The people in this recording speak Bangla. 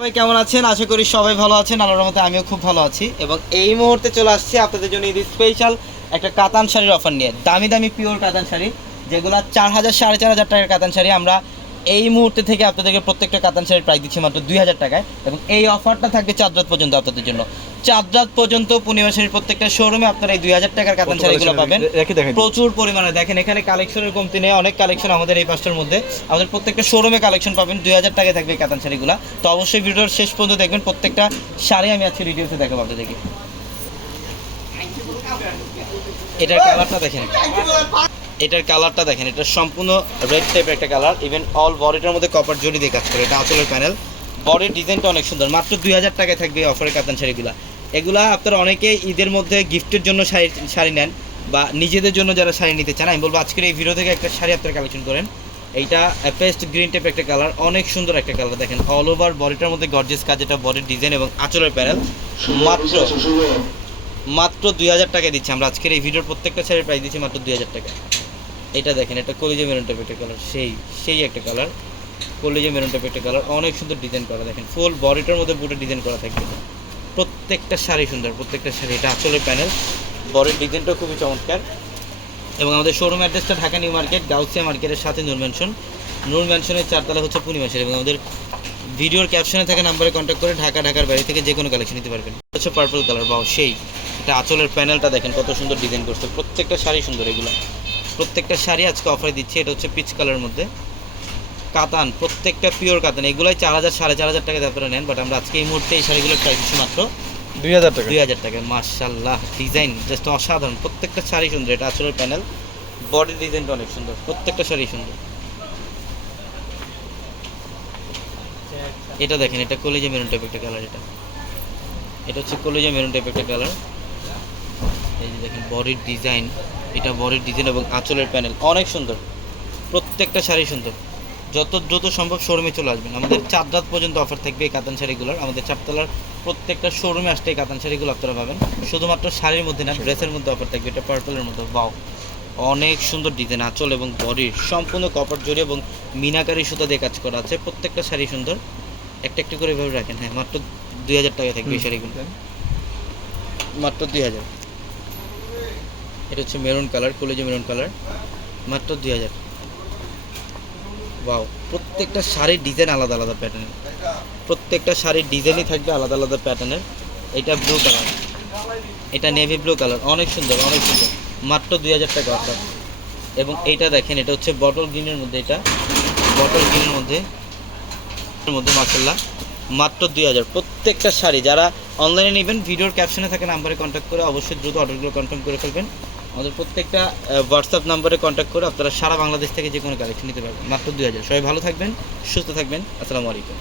সবাই কেমন আছেন? আশা করি সবাই ভালো আছেন। আল্লাহর মতো আমিও খুব ভালো আছি এবং এই মুহূর্তে চলে আসছি আপনাদের জন্য স্পেশাল একটা কাতান শাড়ির অফার নিয়ে। দামি দামি পিওর কাতান শাড়ি, যেগুলো চার হাজার, সাড়ে চার হাজার টাকার কাতান শাড়ি আমরা এই মুহূর্তে থেকে আপনাদেরকে প্রত্যেকটা কাতান শাড়ির প্রাইস দিচ্ছি মাত্র দুই হাজার টাকায় এবং এই অফারটা থাকবে চার রাত পর্যন্ত আপনাদের জন্য। চার রাত পর্যন্ত পূর্ণিমা শাড়ির প্রত্যেকটা শোরুমে আপনারা এই দুই হাজার টাকার কাতান শাড়িগুলো পাবেন। প্রচুর পরিমাণে। দেখেন এখানে কালেকশনের কমতি নেই অনেক কালেকশন আমাদের এই পাঁচটার মধ্যে। আমাদের প্রত্যেকটা শোরুমে কালেকশন পাবেন দুই হাজার টাকায় থাকবে এই কাতান শাড়িগুলো। তো অবশ্যই ভিডিওর শেষ পর্যন্ত দেখবেন প্রত্যেকটা শাড়ি আমি আজকে ডিটেলসে দেখাবো আপনাদেরকে। এটার কালারটা দেখেন। এটার কালারটা দেখেন, এটা সম্পূর্ণ রেড টাইপের একটা কালার ইভেন অল বডিটার মধ্যে কপার জড়ি দিয়ে কাজ করে, এটা আঁচলের প্যানেল বডির ডিজাইনটা অনেক সুন্দর, মাত্র দুই হাজার টাকায় থাকবে এই অফারের কাতান শাড়িগুলো এগুলা আপনারা অনেকে ঈদের মধ্যে গিফটের জন্য শাড়ি শাড়ি নেন, বা নিজেদের জন্য যারা শাড়ি নিতে চান, আমি বলব আজকের এই ভিডিও থেকে একটা শাড়ি আপনারা কালেকশন করেন। এইটা পেস্ট গ্রিন টাইপের একটা কালার অনেক সুন্দর একটা কালার দেখেন অল ওভার বডিটার মধ্যে গর্জেস কাজ, এটা বডির ডিজাইন এবং আঁচলের প্যানেল মাত্র মাত্র দুই হাজার টাকায় দিচ্ছি, আমরা আজকের এই ভিডিওর প্রত্যেকটা শাড়ির প্রাইস দিচ্ছি মাত্র দুই হাজার টাকা এটা দেখেন, এটা কলিজে মেরুন টাইপের একটা কালার সেই সেই একটা কালার কলিজে মেরুন টাইপের একটা কালার অনেক সুন্দর ডিজাইন করা দেখেন ফুল বডিটার মধ্যে বুটে ডিজাইন করা থাকবে। প্রত্যেকটা শাড়ি সুন্দর, প্রত্যেকটা শাড়ি, এটা আসলে প্যানেল বডির ডিজাইনটাও খুবই চমৎকার। এবং আমাদের শোরুম অ্যাড্রেসটা ঢাকা নিউ মার্কেট, গাউসিয়া মার্কেটের সাথে নূর ম্যানশন নূর ম্যানশনের চারতলা হচ্ছে পূর্ণিমাসের এবং আমাদের ভিডিওর ক্যাপশনে থাকা নাম্বারে কন্ট্যাক্ট করে ঢাকা, ঢাকার বাইরে থেকে যে কোনো কালেকশন নিতে পারবেন। হচ্ছে পার্পল কালার বাও সেই, এটা আঁচলের প্যানেলটা দেখেন, কত সুন্দর ডিজাইন করছে, প্রত্যেকটা শাড়ি সুন্দর এগুলো। প্রত্যেকটা শাড়ি আজকে অফারে দিচ্ছি এটা হচ্ছে পিচ কালারের মধ্যে। কাতান প্রত্যেকটা পিওর কাতান। এগুলোই চার হাজার সাড়ে চার হাজার টাকা আপনারা নেন বাট আমরা আজকে এই মুহূর্তে এই শাড়িগুলোর প্রাইস দিচ্ছি মাত্র দুই হাজার টাকা। দুই হাজার টাকা। মার্শাল্লাহ ডিজাইন জাস্ট অসাধারণ। প্রত্যেকটা শাড়ি সুন্দর এটা আঁচলের প্যানেল বডি ডিজাইনটা অনেক সুন্দর। প্রত্যেকটা শাড়ি সুন্দর। এটা দেখেন এটা কলেজে মেরুন টাইপ একটা কালার এটা। এটা হচ্ছে কলেজে মেরুন টাইপ একটা কালার এই যে দেখেন বডির ডিজাইন, এটা বডির ডিজাইন এবং আঁচলের প্যানেল, অনেক সুন্দর। প্রত্যেকটা শাড়ি সুন্দর। যত দ্রুত সম্ভব শোরুমে চলে আসবেন। আমাদের চার রাত পর্যন্ত অফার থাকবে এই কাতান শাড়িগুলোর। আমাদের চারতলার প্রত্যেকটা শোরুমে আসতে এই কাতান শাড়িগুলো আপনারা পাবেন। শুধুমাত্র শাড়ির মধ্যে না, ড্রেসের মধ্যে অফার থাকবে। এটা পার্পলের মধ্যে বাও অনেক সুন্দর ডিজাইন, আঁচল এবং বডির সম্পূর্ণ কপার জড়ি এবং মিনাকারি সুতা দিয়ে কাজ করা আছে। প্রত্যেকটা শাড়ি সুন্দর। একটা একটা করে এভাবে রাখেন। হ্যাঁ মাত্র দুই হাজার টাকা থাকবে এই শাড়িগুলো। মাত্র দুই হাজার। এটা হচ্ছে মেরুন কালার, কলেজে মেরুন কালার, মাত্র দুই হাজার। ওয়াও, প্রত্যেকটা শাড়ির ডিজাইন আলাদা আলাদা প্যাটার্নের প্রত্যেকটা শাড়ির ডিজাইনই থাকবে আলাদা আলাদা প্যাটার্নের এটা ব্লু কালার এটা নেভি ব্লু কালার অনেক সুন্দর অনেক সুন্দর। মাত্র দুই হাজার টাকা অফার এবং এইটা দেখেন, এটা হচ্ছে বটল গ্রিনের মধ্যে এটা। বটল গ্রিনের মধ্যে মধ্যে মার্শাল্লাহ মাত্র দুই হাজার। প্রত্যেকটা শাড়ি, যারা অনলাইনে নেবেন, ভিডিওর ক্যাপশনে থাকা, নাম্বারে কন্ট্যাক্ট করে অবশ্যই দ্রুত অর্ডারগুলো কনফার্ম করে ফেলবেন। আমাদের প্রত্যেকটা হোয়াটসঅ্যাপ নাম্বারে কন্ট্যাক্ট করে আপনারা সারা বাংলাদেশ থেকে যে কোনো কালেকশন নিতে পারবেন। মাত্র দুই হাজার। সবাই ভালো থাকবেন, সুস্থ থাকবেন। আসসালামু আলাইকুম।